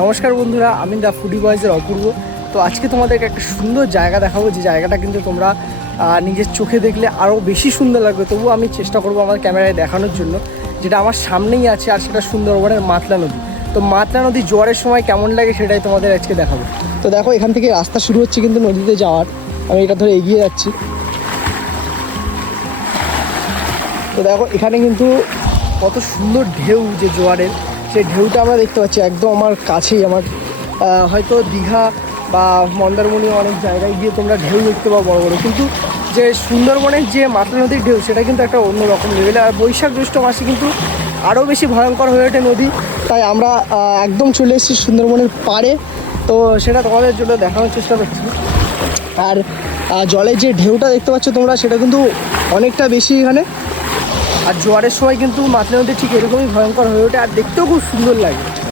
নমস্কার বন্ধুরা, আমি দ্য ফুডি বয়েজের অপূর্ব। তো আজকে তোমাদেরকে একটা সুন্দর জায়গা দেখাবো, যে জায়গাটা কিন্তু তোমরা নিজের চোখে দেখলে আরও বেশি সুন্দর লাগবে। তবুও আমি চেষ্টা করবো আমার ক্যামেরায় দেখানোর জন্য, যেটা আমার সামনেই আছে, আর সেটা সুন্দরবনের মাতলা নদী। তো মাতলা নদী জোয়ারের সময় কেমন লাগে সেটাই তোমাদের আজকে দেখাবো। তো দেখো, এখান থেকে রাস্তা শুরু হচ্ছে কিন্তু নদীতে যাওয়ার। আমি এটা ধরে এগিয়ে যাচ্ছি। তো দেখো, এখানে কিন্তু কত সুন্দর ঢেউ, যে জোয়ারের সেই ঢেউটা আমরা দেখতে পাচ্ছি একদম আমার কাছেই। আমার হয়তো দীঘা বা মন্দারমণি অনেক জায়গায় গিয়ে তোমরা ঢেউ দেখতে পাও বড় বড়, কিন্তু যে সুন্দরবনের যে মাতলা নদীর ঢেউ সেটা কিন্তু একটা অন্যরকম লেভেলে। আর বৈশাখ জ্যৈষ্ঠ মাসে কিন্তু আরও বেশি ভয়ঙ্কর হয়ে ওঠে নদী। তাই আমরা একদম চলে এসেছি সুন্দরবনের পাড়ে। তো সেটা তোমাদের জন্য দেখানোর চেষ্টা করছি। আর জলের যে ঢেউটা দেখতে পাচ্ছ তোমরা, সেটা কিন্তু অনেকটা বেশি এখানে। আর জোয়ারের সময় কিন্তু মাতলা নদী ঠিক এরকমই ভয়ঙ্কর হয়ে ওঠে, আর দেখতেও খুব সুন্দর লাগে।